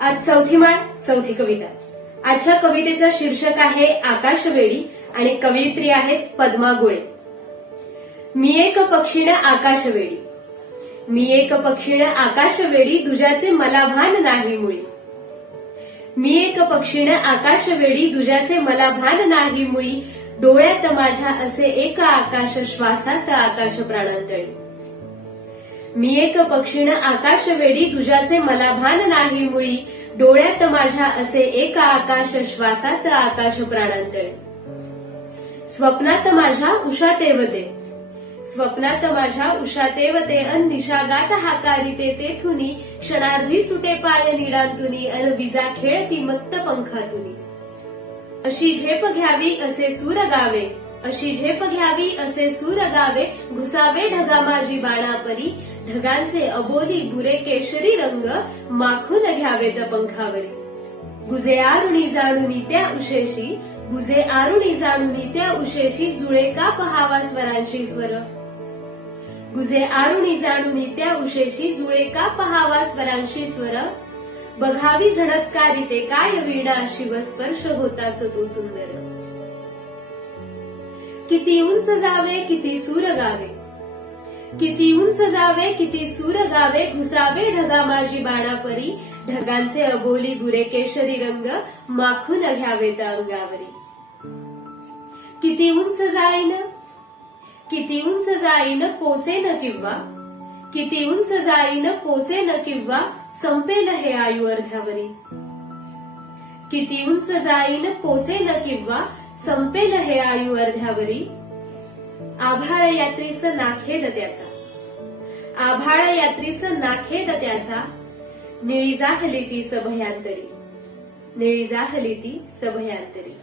आज चौथी माळ चौथी कविता. आजच्या कवितेचं शीर्षक आहे आकाशवेडी आणि कवयित्री आहेत पद्मा गोळे. मी एक पक्षीण आकाशवेडी. मी एक पक्षीण आकाशवेडी तुझ्याचे मला भान नाही मुळी. मी एक पक्षीण आकाशवेडी तुझ्याचे मला भान नाही मुळी. डोळ्यात माझ्या असे एक आकाश श्वासात आकाश प्राणांतळी. मी एक पक्षीण आकाशवेडी तुझ्याचे मला भान नाही मुळी. डोळ्यात माझ्या असे एक आकाश श्वासात आकाश प्राणांतळे. स्वप्नात माझ्या उषा तेवते. स्वप्नात माझ्या उषा तेवते. अन निशागात हाकारिते तेथुनी क्षणार्धी सुटे पाय निडांतुनी. अन विजा खेळती मत्त पंखातुनी. अशी झेप घ्यावी असे सूर गावे. अशी झेप घ्यावी असे सूर गावे घुसावे ढगा माझी बाणापरी. ढगांचे अबोली बुरे केशरी रंग माखून घ्यावेत पंखावरी. गुजे आरुणी जाणून त्या उशेशी गुजे आरुणी जाणून त्या उशेशी जुळे का पहावा स्वरांशी स्वर. गुजे आरुणी जाणून त्या उशेशी जुळे का पहावा स्वरांशी स्वर. बघावी झणत्कारी ते काय वीणा शिवस्पर्श होताच तो सुंदर. किती उंच जावे किती सूर गावे. किती उंच जावे किती सूर गावे घुसावे ढगा माझी बाणापरी. ढगांचे अबोली गुरे केशरी रंग माखून घ्यावे अंगावरी किती उंच जाईन किती उंच जाईन न किंवा. किती उंच जाईन न किंवा संपेल हे आयु अर्ध्यावरी किती उंच जाईन न किंवा संपेल हे आयु अर्ध्यावरी. आभाळ यात्रीस नाखेद त्याचा. आभाळ यात्रीस नाखेद त्याचा. निळी जाहली ती सभयांतरी. निळी जाहली ती सभयांतरी.